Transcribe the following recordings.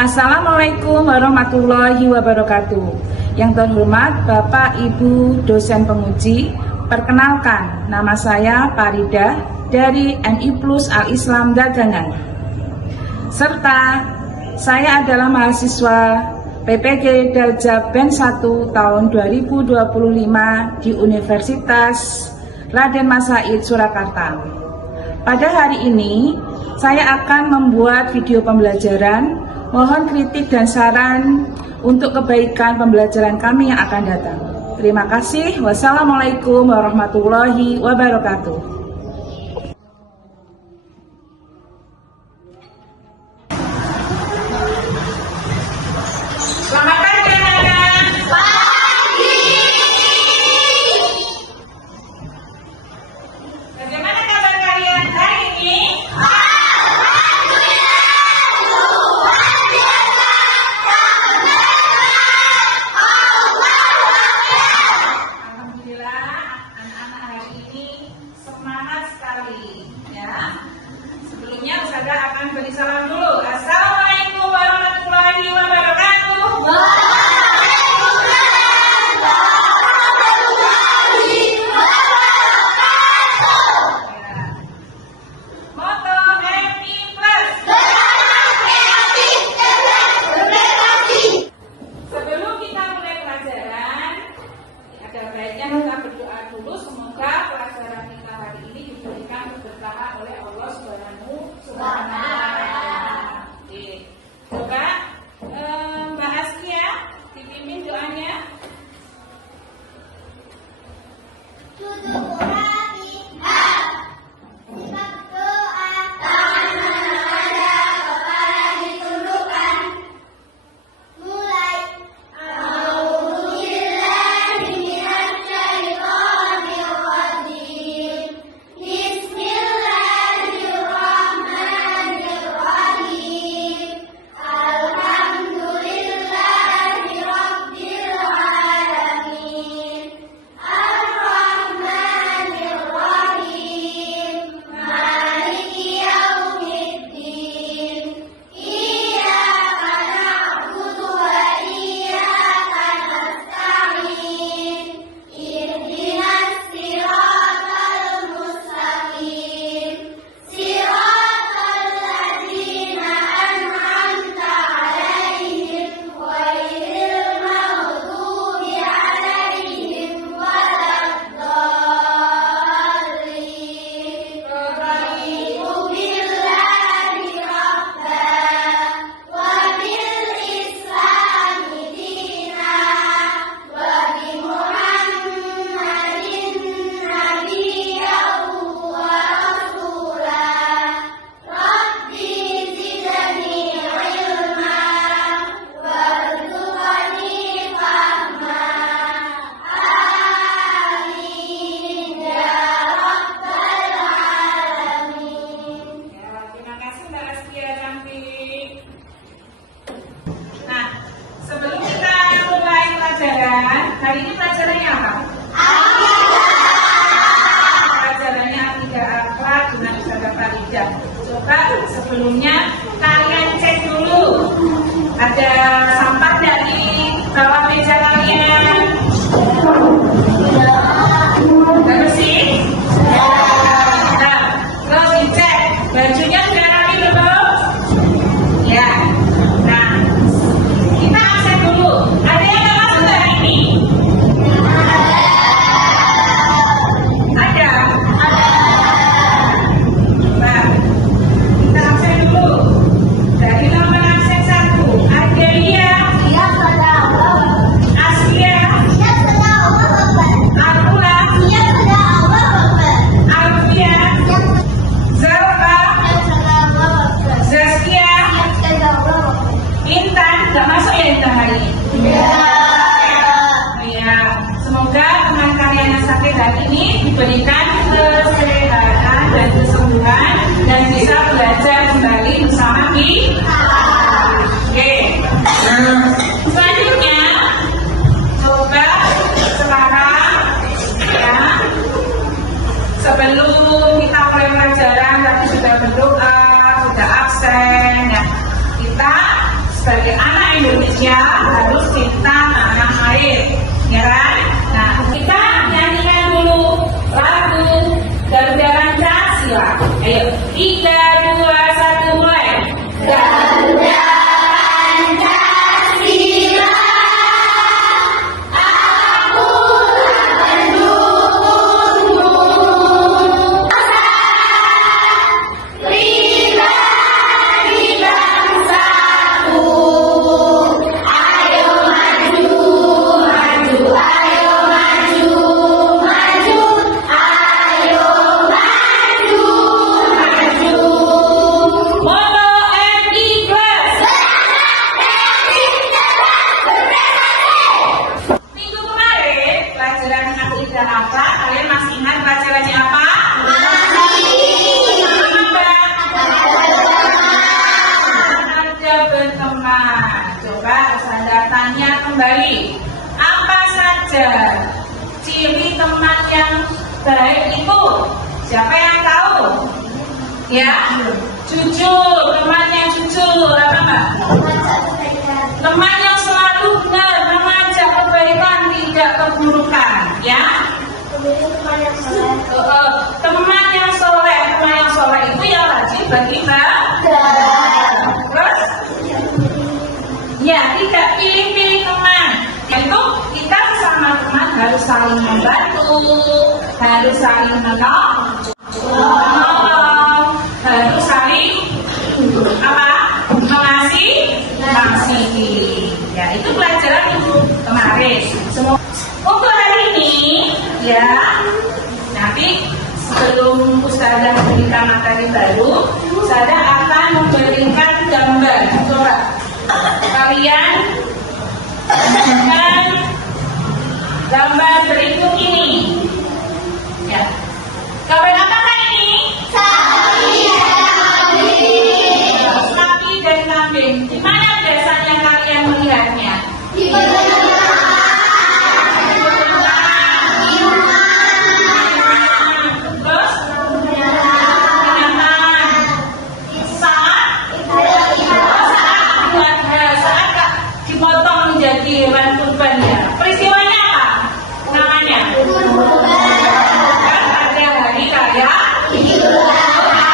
Assalamualaikum warahmatullahi wabarakatuh. Yang terhormat Bapak Ibu dosen penguji, perkenalkan nama saya Farida dari MI Plus Al-Islam Dagangan. Serta saya adalah mahasiswa PPG Darjah Band 1 tahun 2025 di Universitas Raden Mas Said Surakarta. Pada hari ini saya akan membuat video pembelajaran. Mohon kritik dan saran untuk kebaikan pembelajaran kami yang akan datang. Terima kasih. Wassalamualaikum warahmatullahi wabarakatuh. Selamat pagi anak-anak. Pagi. Bagaimana kabar kalian hari ini? Beri salam dulu. Assalamualaikum warahmatullahi wabarakatuh. Waalaikumsalam warahmatullahi wabarakatuh. Moto MI Plus. Semangat kreatif, cerdas, berprestasi. Sebelum kita mulai pelajaran, ada baiknya kita berdoa dulu. Semoga pelajaran kita hari ini diberikan keberkahan oleh Allah Subhanahu wa Ta'ala. Coba Mbak Askia dipimpin doanya. Tutup hati, sebab doa tangan ada kepala ditundukkan. Mulai A'udzubillahi minasyaitonir rajim. Bismillahirrahmanirrahim. Alhamdulillahi rabbil alamin. Ar-Rahmanir-Rahim. Maliki yaumiddin. Iyyaka na'budu wa iyyaka nasta'in. Ihdinas siratal mustaqim. Siratal ladzina an'amta 'alaihim ghairil maghdubi 'alaihim waladdallin. Raditu billahi rabba wa bil islami dina wa bi Muhammadin nabiyyan wa rasulah. Rabbi zidni ilma warzuqni fahma. Amin ya rabbal alamin. Ya, terima kasih Mbak Askia cantik. Nah, sebelum kita mulai pelajaran, hari ini pelajarannya apa? Pelajarannya Akidah Akhlak dengan Ustazah Farida. Coba sebelumnya kalian cek dulu. Ada sampah dari bawah meja kalian. Bersih? Nah, terus dicek bajunya sudah rapi belum? Ya. Nah, kita absen dulu. Ada yang nggak masuk hari ini? Ada? Nah, kita absen dulu. Dari nomor absen 1, Ardelia, Askia, Arula, Alfia, Zalfa, Zaskia, Intan. Nggak masuk ya Intan hari ini? Ya, semoga teman kalian yang sakit hari ini diberikan kesehatan dan kesembuhan dan bisa belajar kembali bersama kita. Oke. Selanjutnya, coba sekarang ya, sebelum kita mulai pelajaran tadi sudah berdoa, sudah absen, ya, kita sebagai anak Indonesia harus cinta tanah air, ya kan? Nah, kita nyanyikan dulu lagu Garuda Pancasila. Ayo, 3, 2, 1, mulai. Garuda Pancasila, akulah pendukungmu. Pribadi bangsaku, ayo maju, maju, ayo maju, maju, ayo maju, maju. Moto MI Plus. Minggu kemarin pelajaran akidah apa? Kalian masih ingat pelajarannya apa? Ada berteman. Coba Ustazah tanya kembali. Apa saja ciri teman yang baik itu? Siapa yang tahu? Ya, jujur, teman yang jujur, apa Mbak? Teman yang selalu benar, mengajak kebaikan, tidak keburukan, ya. Teman yang soleh itu yang rajin beribadah. Terus, ya tidak pilih-pilih teman. Itu kita sama teman harus saling membantu, harus saling menolong, harus saling apa? Mengasihi. Ya, itu pelajaran minggu kemarin. Untuk hari ini, ya, nanti sebelum Ustazah memberikan materi baru, Ustazah akan memberikan gambar. Coba kalian dengan gambar berikut ini. Ya, gambar apakah ini? Sapi dan kambing. Di mana biasanya kalian melihatnya? Terus kenyataan saat dipotong menjadi hewan kurban, ya. Peristiwanya apa? Namanya? Kan ada hari raya Idul Adha.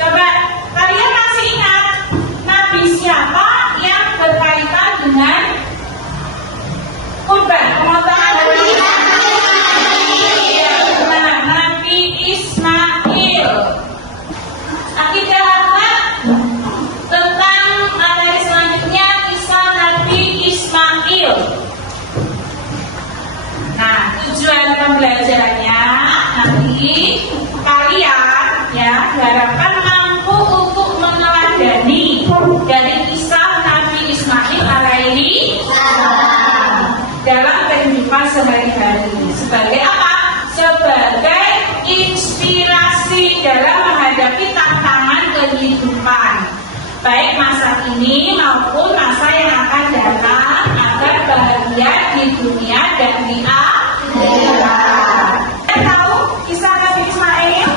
Coba kalian masih ingat Nabi siapa yang berkaitan dengan kurban, pemotongan hewan? Nabi Ismail. Akidah apa? Tentang materi selanjutnya, kisah Nabi Ismail. Nah, tujuan pembelajarannya nanti kalian, ya, diharapkan mampu untuk meneladani dari kisah Nabi Ismail alaihi salam dalam kehidupan sehari-hari. Sebagai apa? Sebagai inspirasi dalam menghadapi tantangan kehidupan, baik masa kini maupun masa yang akan datang, agar bahagia di dunia dan di akhirat. Kalian tahu kisah Nabi Ismail?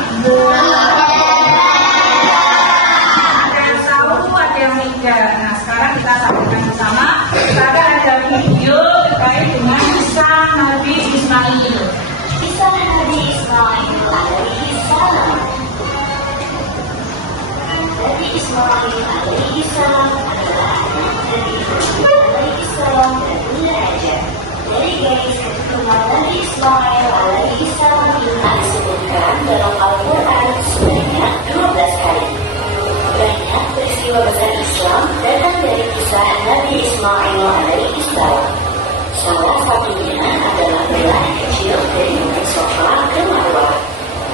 Ada yang tahu, ada yang tidak. Nah, sekarang kita saksikan bersama. Kita ada video terkait dengan kisah Nabi Ismail. Kisah Nabi Ismail alaihi salam. Nabi Ismail alaihi salam adalah anak dari Ibrahim alaihi salam dan Bunda Hajar. Dari garis keturunan Nabi Ismail alaihi salam ini disebutkan dalam Al-Quran sebanyak 12 kali. Banyak peristiwa besar Islam datang dari kisah Nabi Ismail alaihi salam. Salah satunya adalah wilayah kecil dari Bukit Sofa ke Marwah.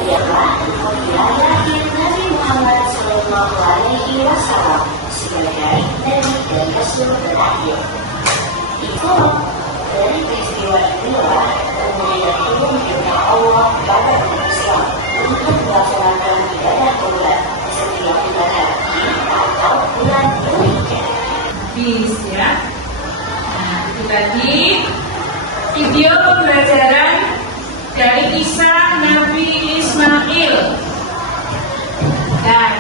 Ialah wilayah lahir Nabi Muhammad Sallallahu Alaihi Wasallam sebagai Nabi dan Rasul terakhir. Itulah dari peristiwa inilah kemudian turun firman Allah kepada umat Islam untuk melaksanakan ibadah Qurban di setiap bulan haji atau bulan Dzulhijjah. Ya. Nah, itu tadi video pembelajaran dari kisah Nabi Ismail. Dan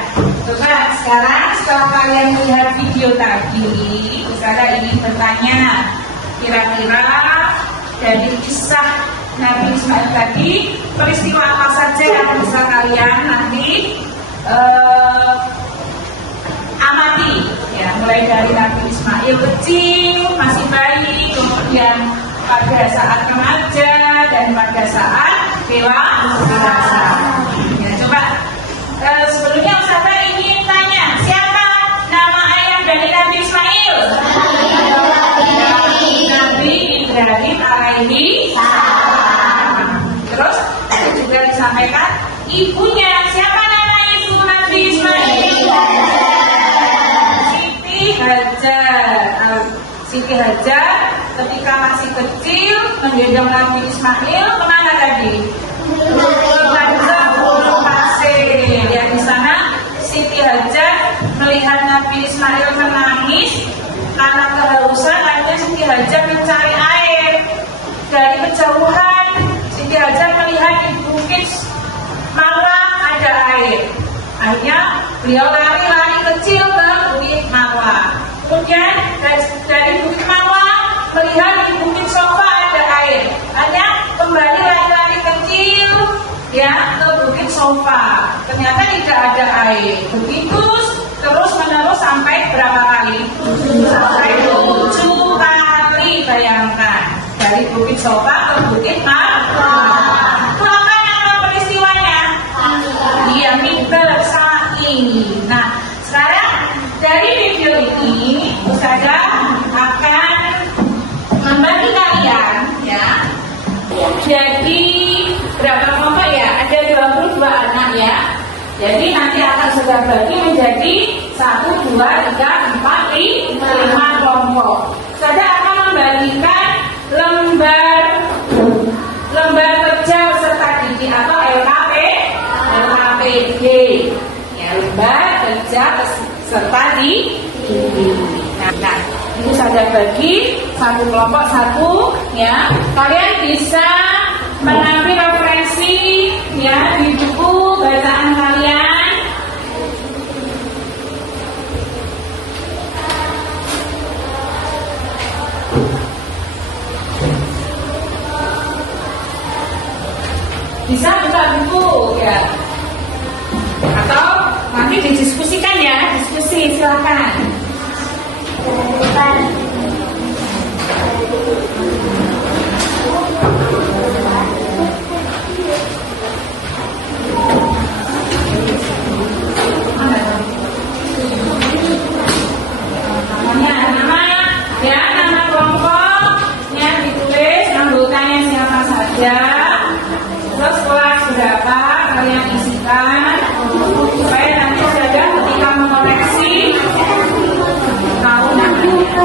Coba sekarang setelah kalian melihat video tadi, Ustazah ingin bertanya, kira-kira dari kisah Nabi Ismail tadi, peristiwa apa saja yang bisa kalian nanti amati? Ya, mulai dari Nabi Ismail kecil, masih bayi, kemudian pada saat remaja dan pada saat dewasa. Ya, coba sebelumnya Ustazah ingin tanya, siapa nama ayah dari Nabi Ismail? Nabi Ibrahim alaihi salam. Terus juga disampaikan ibunya, siapa nama ibu Nabi Ismail? Siti Hajar ketika masih kecil menggendong Nabi Ismail kemana tadi? Ke Gurun Pasir. Ya, di sana Siti Hajar melihat Nabi Ismail menangis karena kehausan, akhirnya Siti Hajar mencari air. Dari kejauhan Siti Hajar melihat di bukit Marwah ada air. Akhirnya beliau lari-lari kecil ke bukit Marwah. Kemudian dari bukit Marwah melihat di bukit Sofa ada air. Hanya kembali lari-lari kecil ya ke bukit Sofa. Ternyata tidak ada air. Begitu terus menerus sampai berapa kali? Sampai 7 kali, bayangkan. Dari bukit Sofa ke bukit Marwah. Apa nama peristiwanya? Iya, Mimbar Sa'i. Nah, sekarang dari video ini Ustazah akan membagi kalian ya. Jadi berapa kelompok ya? Ada 22 anak ya. Jadi nanti akan Ustazah bagi menjadi 1, 2, 3, 4, 5 kelompok. Ustazah akan membagikan lembar kerja peserta didik atau LKPD. Ya, lembar kerja peserta didik. Nah, itu saja bagi satu kelompok satu ya. Kalian bisa mengambil referensi ya di buku bacaan kalian. Bisa buka buku ya. Atau nanti didiskusikan ya, diskusi silakan. Nama kelompok yang ditulis, anggotanya siapa saja, terus kelas berapa kalian isikan, supaya nanti saja ketika mengoreksi tahu namanya.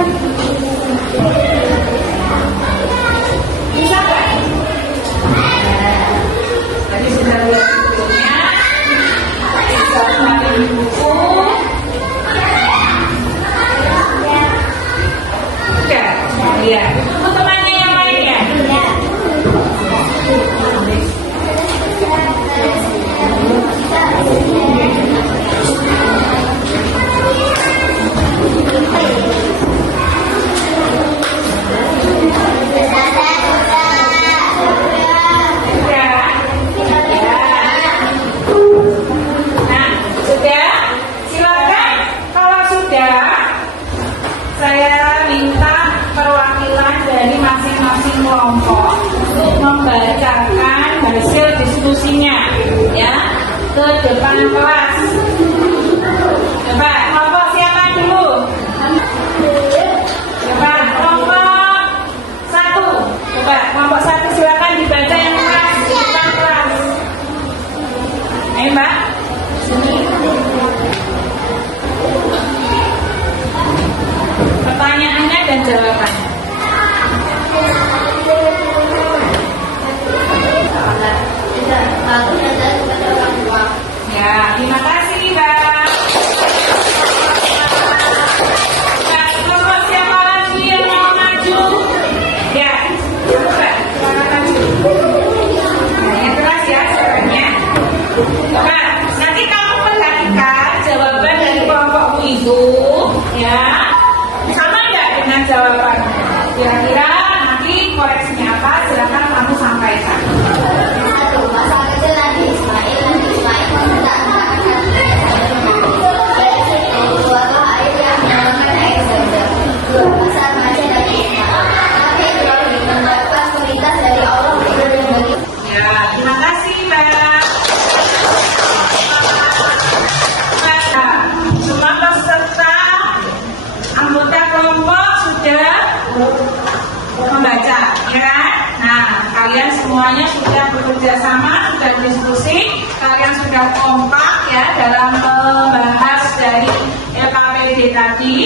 semuanya sudah bekerja sama, sudah diskusi, kalian sudah kompak ya dalam membahas dari LKPD tadi.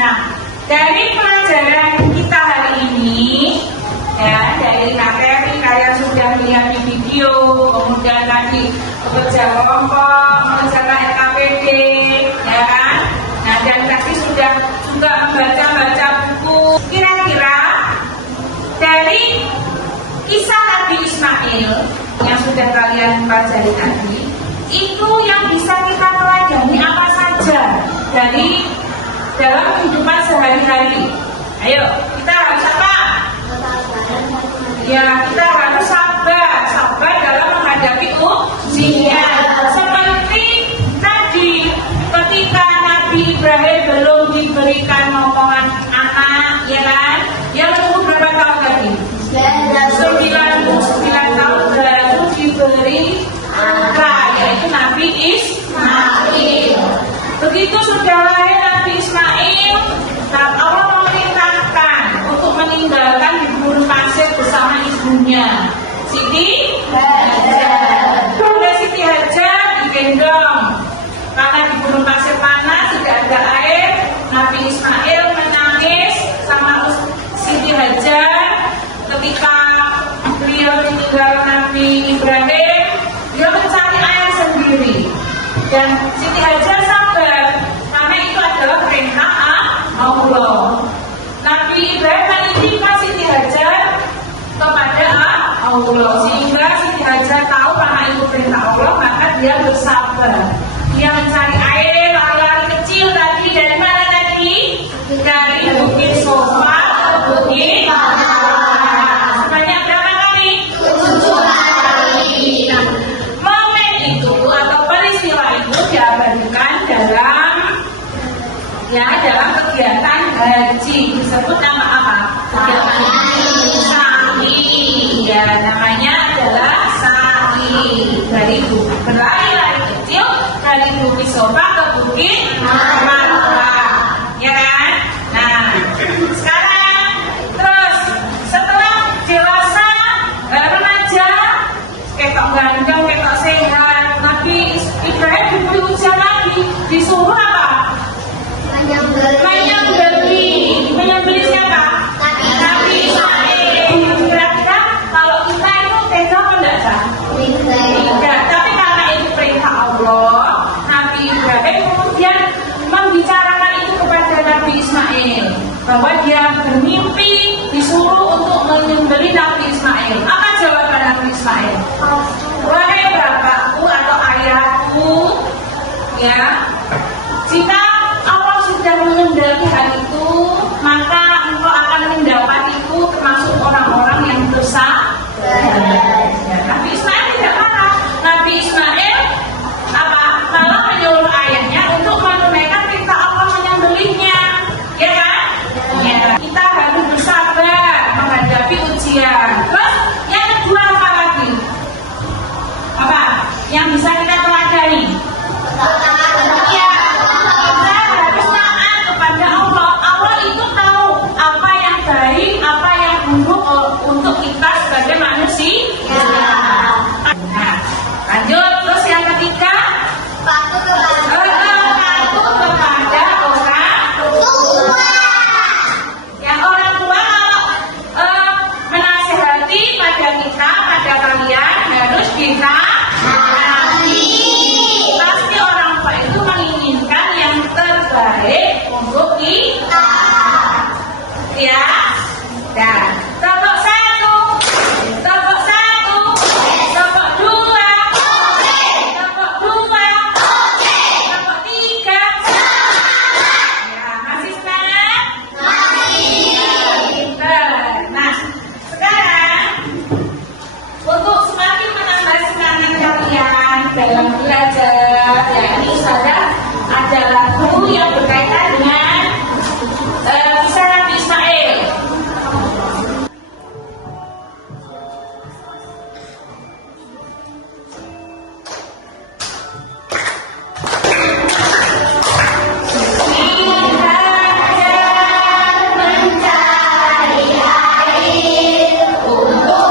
Nah, dari pelajaran kita hari ini ya, dari materi kalian sudah melihat di video, kemudian tadi bekerja kelompok, mengerjakan LKPD, ya kan? Nah, dan tadi sudah juga membaca buku. Kira-kira dari kisah Nabi Ismail yang sudah kalian pelajari tadi, itu yang bisa kita pelajari apa saja dari dalam kehidupan sehari-hari? Ayo, kita harus apa? Ya, kita harus sabar dalam menghadapi ujian. Seperti tadi, ketika Nabi Ibrahim belum diberikan momongan anak, ya kan? Yang menunggu berapa tahun tadi? 99 tahun baru diberi anak, yaitu Nabi Ismail. Begitu sudah lahir Nabi Ismail, Allah memerintahkan untuk meninggalkan di gurun pasir bersama ibunya, Siti Hajar. Sudah Siti Hajar digendong karena di gurun pasir panas tidak ada air. Nabi Ismail menangis sama Siti Hajar ketika beliau ditinggal Nabi Ibrahim. Beliau mencari air sendiri dan Siti Hajar sabar karena itu adalah perintah Allah. Nabi Ibrahim menitipkan Siti Hajar kepada Allah, sehingga Siti Hajar tahu karena itu perintah Allah, maka dia bersabar. Dia mencari air, lari-lari kecil tadi dari mana tadi? Dari Bukit Sofa ke Bukit Paras. Sebanyak berapa kali? 7 kali. Momen itu atau peristiwa itu diabadikan dalam kegiatan haji, disebut nama apa? Sa'i. Ya, namanya adalah sa'i. Dari berlari-lari kecil dari Bukit Sofa ke Bukit Paras, ya kan? Nah, sekarang terus setelah dewasa, remaja, ketok ganteng, ketok sehat, Nabi Ibrahim diberi ujian lagi, disuruh apa? Menyembelih siapa? Nabi Ismail. Kira-kira kalau kita itu tega apa enggak? Tidak. Tapi karena itu perintah Allah, Nabi Ibrahim kemudian membicarakan itu kepada Nabi Ismail, bahwa dia bermimpi disuruh untuk menyembelih Nabi Ismail. Apa jawaban Nabi Ismail? Wahai bapakku atau ayahku, ya, jika Allah sudah mengendaki hal itu, maka engkau akan mendapatiku termasuk orang-orang yang bersabar. Ya, Nabi Ismail tidak marah. Nabi Ismail malah menyuruh ayahnya untuk menunaikan perintah Allah menyembelihnya, ya kan? Ya, kita harus bersabar menghadapi ujian. Terus yang kedua apa lagi? Apa yang bisa kita pelajari? Ya, kita harus taat kepada Allah. Allah itu tahu apa yang baik, apa yang buruk untuk kita sebagai manusia. Nah, lanjut. Terus yang ketiga, patuh kepada orang tua. Yang orang tua kalau menasihati pada kita, pada kalian harus ditaati. Pasti orang tua itu menginginkan yang terbaik untuk kita. Ya, dan tepuk 1, tepuk 1, tepuk 2, tepuk 2, tepuk 3. Ya, masih semangat? Nah, sekarang untuk semakin menambah semangat kalian dalam belajar, ya ini saja ada lagu yang berkaitan dengan kisah Nabi Ismail. Mencari air untuk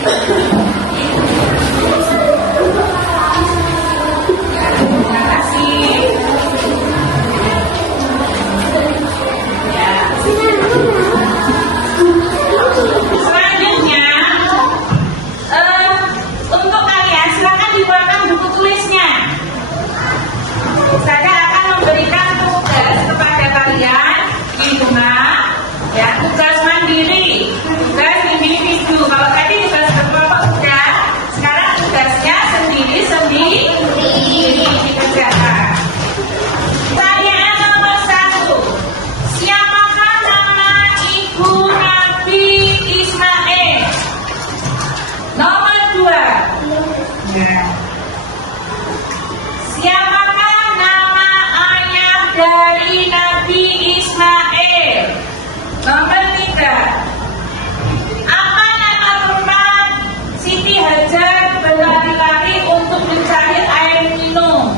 Terima kasih. Ya. Selanjutnya, untuk kalian silakan dibuatkan buku tulisnya. Saya akan memberikan tugas kepada kalian di rumah, ya, tugas mandiri, tugas individu. Kalau tadi tugas berkelompok sudah, sekarang tugasnya sendiri-sendiri dikerjakan. Pertanyaan nomor 1. Siapakah nama ibu Nabi Ismail? Nomor 2. Ya. Siapakah nama ayah dari Nabi Ismail? Nomor 3. Apa nama tempat Siti Hajar berlari-lari untuk mencari air minum?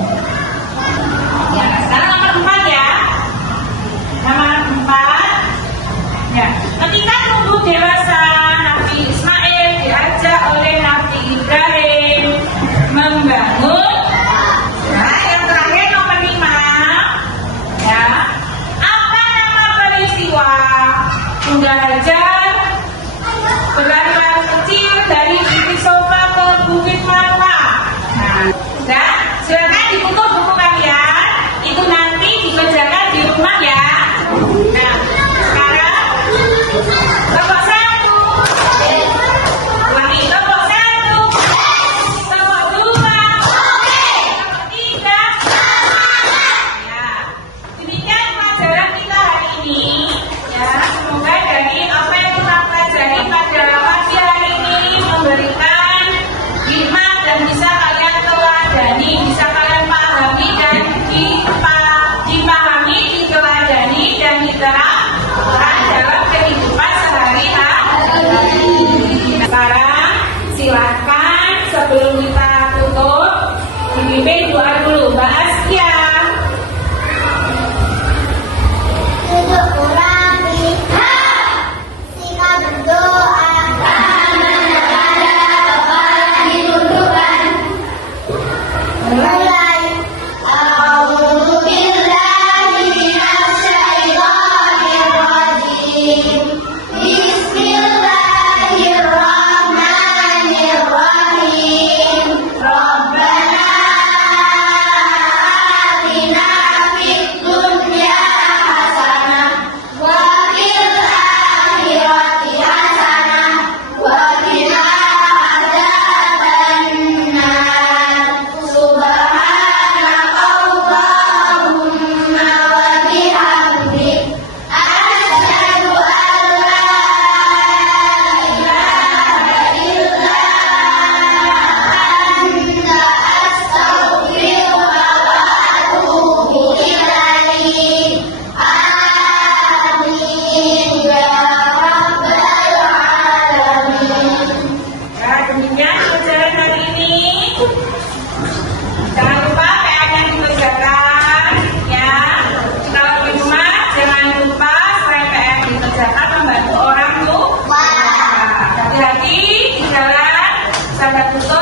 Ya, sekarang nomor 4 ya. Nomor 4. Ya, ketika tumbuh dewasa, Nabi Ismail diajak oleh Nabi Ibrahim membangun. Nah, yang terakhir nomor 5. Ya, apa nama peristiwa Bunda Hajar berlari-lari kecil dari Bukit Sofa ke Bukit Marwa? Nah, ya, silakan ditutup buku kalian. Itu nanti dikerjakan di rumah ya. Nah, sekarang kelompok 1. Ulangi, kelompok 1. Kelompok 2. Kelompok 3. Ya, demikian pelajaran kita hari ini. Ya, semoga dari apa yang kita pelajari pada pagi hari ini memberikan hikmat dan bisa kalian teladani, bisa kalian pahami dan dipahami, diteladani dan diterapkan dalam kehidupan sehari-hari. Sekarang silakan sebelum kita tutup dipimpin doa dulu Mbak Askia. Duduk ulangi. Sila berdoa. Mulai. A'udzu billahi minasyaitonir rajim. Bismillahirrahmanirrahim. Rabbana atina fid dunya hasanah wa fil akhirati hasanah wa qina adzabannar. Subhanaka Allahumma wa bihamdik asyhadu an la ilaha illa anta astaghfiruka wa atubu ilaik. Amin ya rabbal alamin. Ya, demikian pelajaran hari ini. Jangan lupa PR-nya dikerjakan, ya. Kalau di rumah jangan lupa selain PR dikerjakan membantu orang tua. Hati-hati di jalan, sampai tutup.